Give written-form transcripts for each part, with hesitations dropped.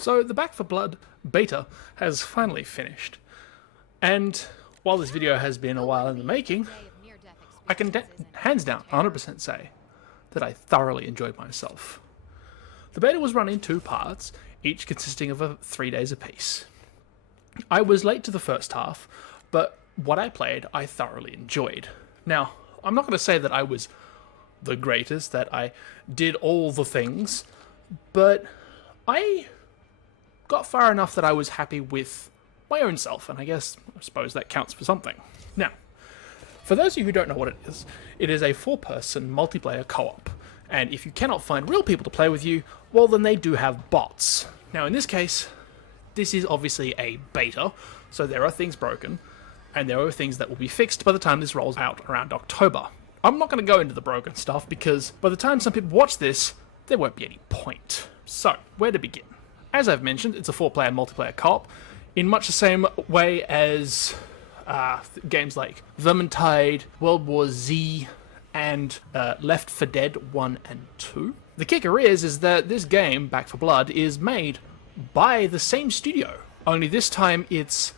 So the Back 4 Blood beta has finally finished, and while this video has been a while in the making, I can hands down 100% say that I thoroughly enjoyed myself. The beta was run in 2 parts, each consisting of 3 days apiece. I was late to the first half, but what I played I thoroughly enjoyed. Now, I'm not going to say that I was the greatest, that I did all the things, but I got far enough that I was happy with my own self, and I suppose that counts for something. Now, for those of you who don't know what it is a 4-person multiplayer co-op, and if you cannot find real people to play with you, well then they do have bots. Now in this case, this is obviously a beta, so there are things broken, and there are things that will be fixed by the time this rolls out around October. I'm not going to go into the broken stuff because by the time some people watch this, there won't be any point. So, where to begin? As I've mentioned, it's a 4-player multiplayer co-op, in much the same way as games like Vermintide, World War Z, and Left 4 Dead 1 and 2. The kicker is that this game, Back 4 Blood, is made by the same studio, only this time it's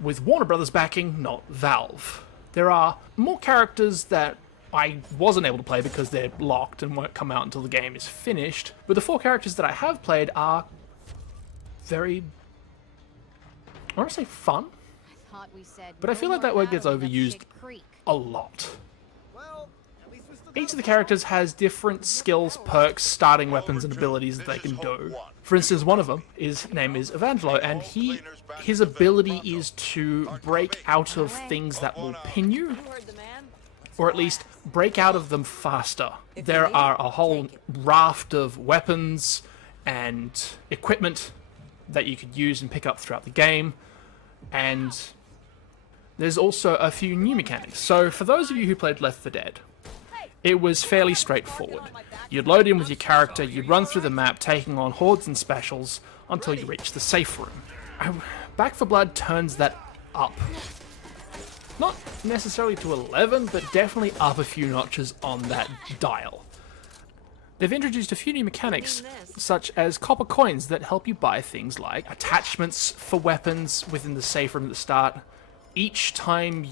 with Warner Brothers backing, not Valve. There are more characters that I wasn't able to play because they're locked and won't come out until the game is finished, but the 4 characters that I have played are very, I want to say fun, but I feel like that word gets overused a lot. Each of the characters has different skills, perks, starting weapons, and abilities that they can do. For instance, one of them, his name is Evangelo, and his ability is to break out of things that will pin you, or at least break out of them faster. There are a whole raft of weapons and equipment that you could use and pick up throughout the game, and there's also a few new mechanics. So for those of you who played Left 4 Dead, it was fairly straightforward. You'd load in with your character, you'd run through the map taking on hordes and specials until you reach the safe room. Back 4 Blood turns that up. Not necessarily to 11, but definitely up a few notches on that dial. They've introduced a few new mechanics, such as copper coins that help you buy things like attachments for weapons within the safe room at the start. Each time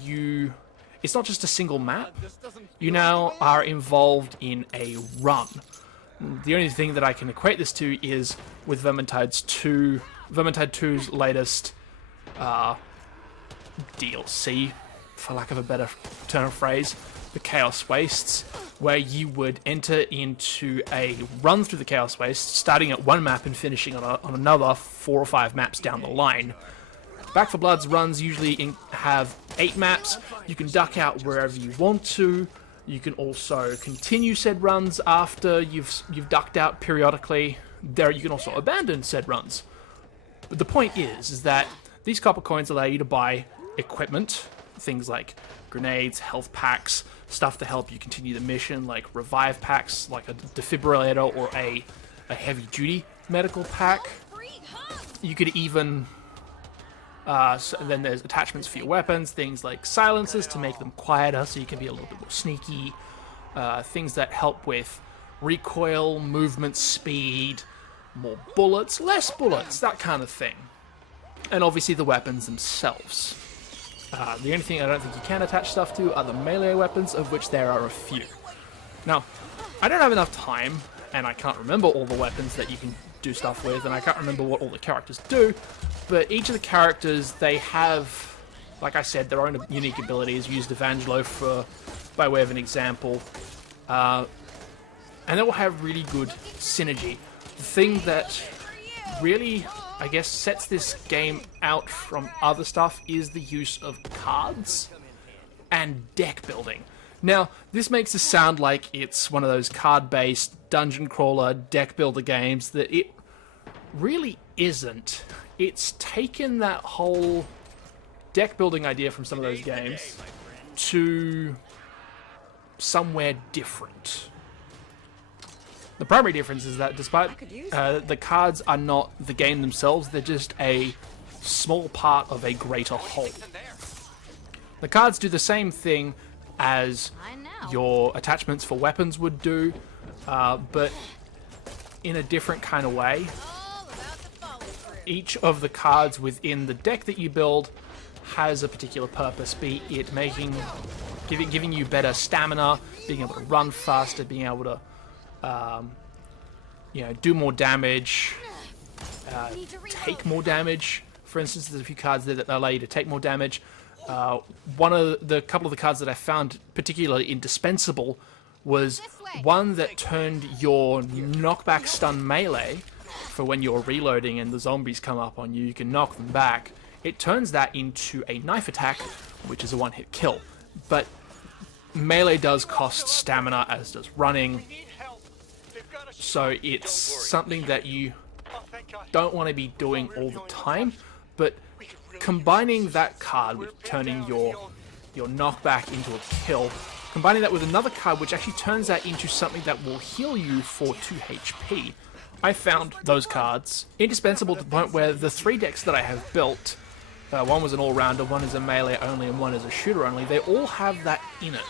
it's not just a single map, you now are involved in a run. The only thing that I can equate this to is with Vermintide 2's latest DLC, for lack of a better turn of phrase, the Chaos Wastes, where you would enter into a run through the Chaos Wastes, starting at one map and finishing on another 4 or 5 maps down the line. Back 4 Blood's runs usually have 8 maps. You can duck out wherever you want to. You can also continue said runs after you've ducked out periodically. You can also abandon said runs. But the point is that these copper coins allow you to buy equipment, things like grenades, health packs, stuff to help you continue the mission, like revive packs, like a defibrillator or a heavy-duty medical pack. You could even then there's attachments for your weapons, things like silencers to make them quieter so you can be a little bit more sneaky, things that help with recoil, movement speed, more bullets, less bullets, that kind of thing. And obviously the weapons themselves. The only thing I don't think you can attach stuff to are the melee weapons, of which there are a few. Now, I don't have enough time, and I can't remember all the weapons that you can do stuff with, and I can't remember what all the characters do, but each of the characters, they have, like I said, their own unique abilities. Used Evangelo by way of an example, and they will have really good synergy. The thing that really, I guess, sets this game out from other stuff is the use of cards and deck building. Now, this makes it sound like it's one of those card-based dungeon crawler deck builder games that it really isn't. It's taken that whole deck building idea from some of those games to somewhere different. The primary difference is that despite the cards are not the game themselves, they're just a small part of a greater whole. The cards do the same thing as your attachments for weapons would do, but in a different kind of way. each of the cards within the deck that you build has a particular purpose, be it giving you better stamina, being able to run faster, being able to do more damage, take more damage. For instance, there's a few cards that allow you to take more damage. Couple of the cards that I found particularly indispensable was one that turned your knockback stun melee for when you're reloading and the zombies come up on you, you can knock them back. It turns that into a knife attack, which is a one-hit kill. But melee does cost stamina, as does running. So it's something that you don't want to be doing all the time, but combining that card with turning your knockback into a kill, combining that with another card which actually turns that into something that will heal you for 2 HP, I found those cards indispensable to the point where the 3 decks that I have built, one was an all-rounder, one is a melee only, and one is a shooter only, they all have that in it.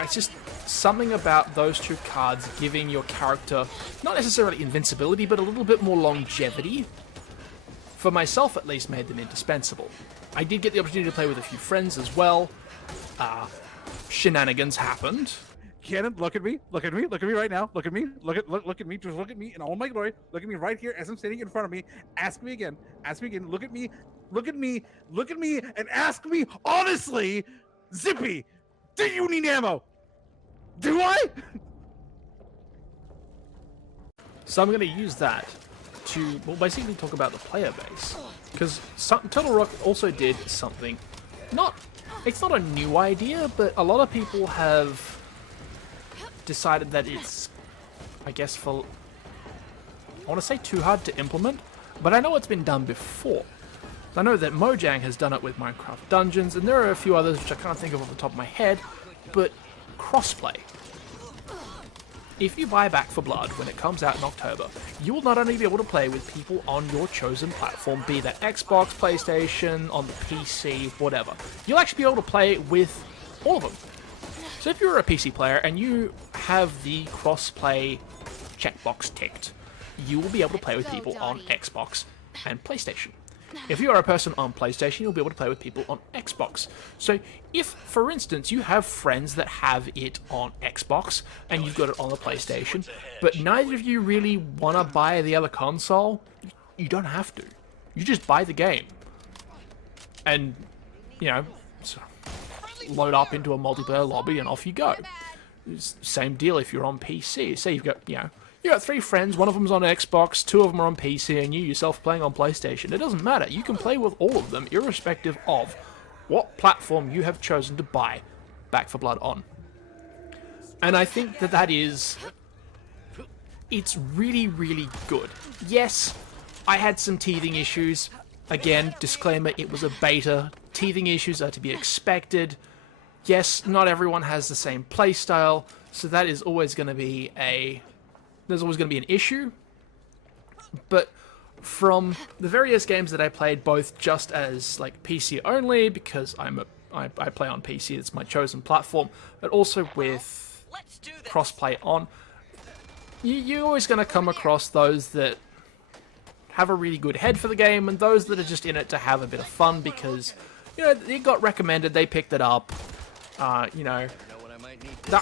It's just something about those 2 cards giving your character, not necessarily invincibility, but a little bit more longevity. For myself, at least, made them indispensable. I did get the opportunity to play with a few friends as well. Shenanigans happened. Cannon, look at me. Look at me. Look at me right now. Look at me. Look at me. Just look at me in all my glory. Look at me right here as I'm sitting in front of me. Ask me again. Ask me again. Look at me. Look at me. Look at me and ask me honestly, Zippy, do you need ammo? Do I? So I'm going to use that to, well, basically talk about the player base. Because Turtle Rock also did something, it's not a new idea, but a lot of people have decided that it's, I guess, I want to say too hard to implement, but I know it's been done before. I know that Mojang has done it with Minecraft Dungeons, and there are a few others which I can't think of off the top of my head, but crossplay. If you buy Back 4 Blood when it comes out in October, you will not only be able to play with people on your chosen platform, be that Xbox, PlayStation, on the PC, whatever. You'll actually be able to play with all of them. So if you're a PC player and you have the crossplay checkbox ticked, you will be able to play with people on Xbox and PlayStation. If you are a person on PlayStation, you'll be able to play with people on Xbox. So if, for instance, you have friends that have it on Xbox and you've got it on the PlayStation, but neither of you really want to buy the other console, you don't have to. You just buy the game. And, load up into a multiplayer lobby and off you go. Same deal if you're on PC. Say you've got, you got 3 friends, one of them's on Xbox, 2 of them are on PC, and you yourself playing on PlayStation. It doesn't matter. You can play with all of them, irrespective of what platform you have chosen to buy Back 4 Blood on. And I think that it's really, really good. Yes, I had some teething issues. Again, disclaimer, it was a beta. Teething issues are to be expected. Yes, not everyone has the same playstyle, so that is always going to be there's always going to be an issue, but from the various games that I played, both just as like PC only, because I play on PC, it's my chosen platform, but also with crossplay on, you're always going to come across those that have a really good head for the game, and those that are just in it to have a bit of fun because, it got recommended, they picked it up, I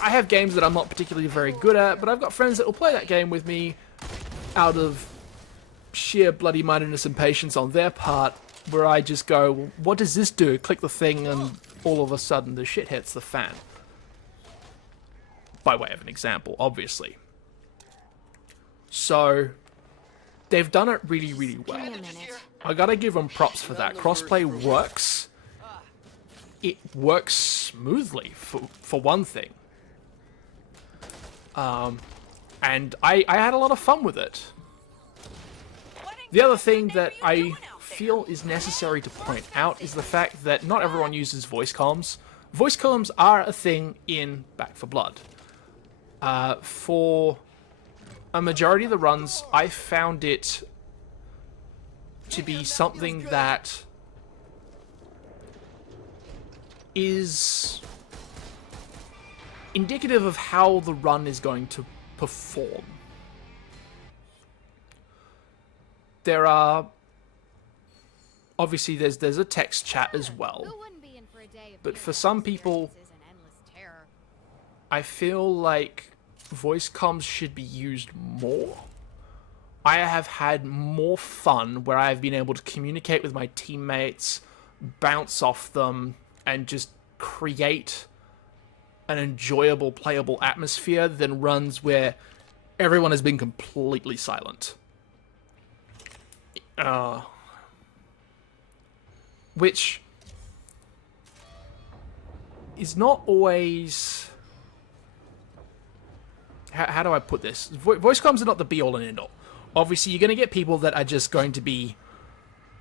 have games that I'm not particularly very good at, but I've got friends that will play that game with me out of sheer bloody-mindedness and patience on their part, where I just go, well, what does this do? Click the thing and all of a sudden the shit hits the fan. By way of an example, obviously. So, they've done it really, really well. I gotta give them props for that. Crossplay works. It works smoothly, for one thing. And I had a lot of fun with it. The other thing that I feel is necessary to point out is the fact that not everyone uses voice comms. Voice comms are a thing in Back 4 Blood. For a majority of the runs, I found it to be something that is indicative of how the run is going to perform. There are Obviously, there's a text chat as well. But for some people, I feel like voice comms should be used more. I have had more fun where I've been able to communicate with my teammates, bounce off them, and just create an enjoyable, playable atmosphere than runs where everyone has been completely silent. Which is not always... How do I put this? Voice comms are not the be-all and end-all. Obviously, you're going to get people that are just going to be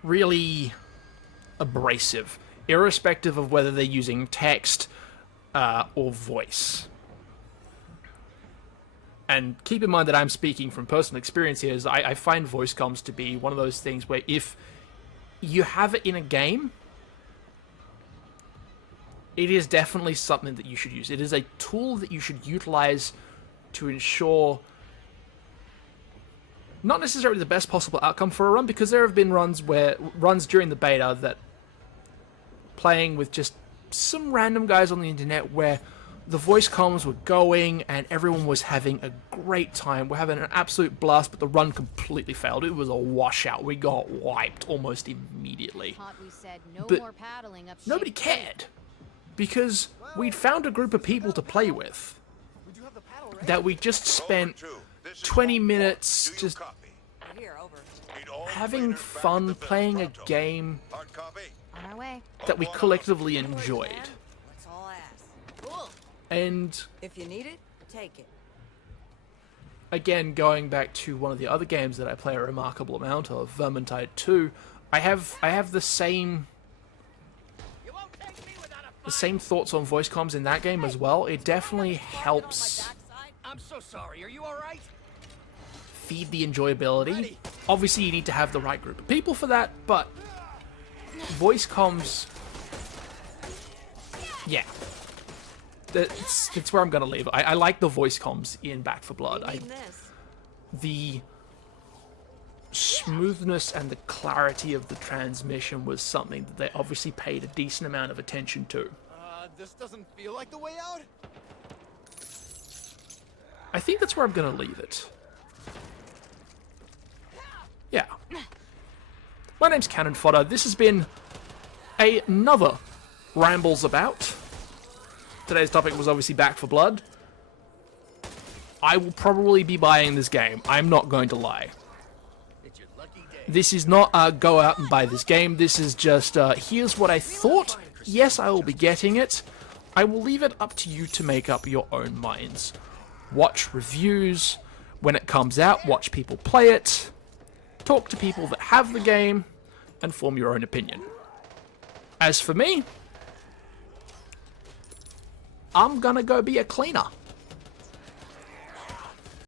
really abrasive, irrespective of whether they're using text or voice. And keep in mind that I'm speaking from personal experience here, is I find voice comms to be one of those things where if you have it in a game, it is definitely something that you should use. It is a tool that you should utilize to ensure not necessarily the best possible outcome for a run, because there have been runs during the beta that playing with just some random guys on the internet where the voice comms were going and everyone was having a great time. We're having an absolute blast, but the run completely failed. It was a washout. We got wiped almost immediately. But nobody cared, because we'd found a group of people to play with that we just spent 20 minutes just having fun playing a game that we collectively enjoyed. And if you need it, take it. Again, going back to one of the other games that I play a remarkable amount of, Vermintide 2, I have the same thoughts on voice comms in that game as well. It definitely helps I'm so sorry. Are you all right? feed the enjoyability. Obviously, you need to have the right group of people for that, but voice comms, yeah. That's where I'm going to leave it. I like the voice comms in Back 4 Blood. The smoothness and the clarity of the transmission was something that they obviously paid a decent amount of attention to. This doesn't feel like the way out. I think that's where I'm going to leave it. Yeah. My name's Cannon Fodder. This has been another Rambles About. Today's topic was obviously Back 4 Blood. I will probably be buying this game. I'm not going to lie. It's your lucky day. This is not go out and buy this game. This is just, here's what I thought. Yes, I will be getting it. I will leave it up to you to make up your own minds. Watch reviews when it comes out. Watch people play it. Talk to people that have the game. And form your own opinion. As for me, I'm gonna go be a cleaner.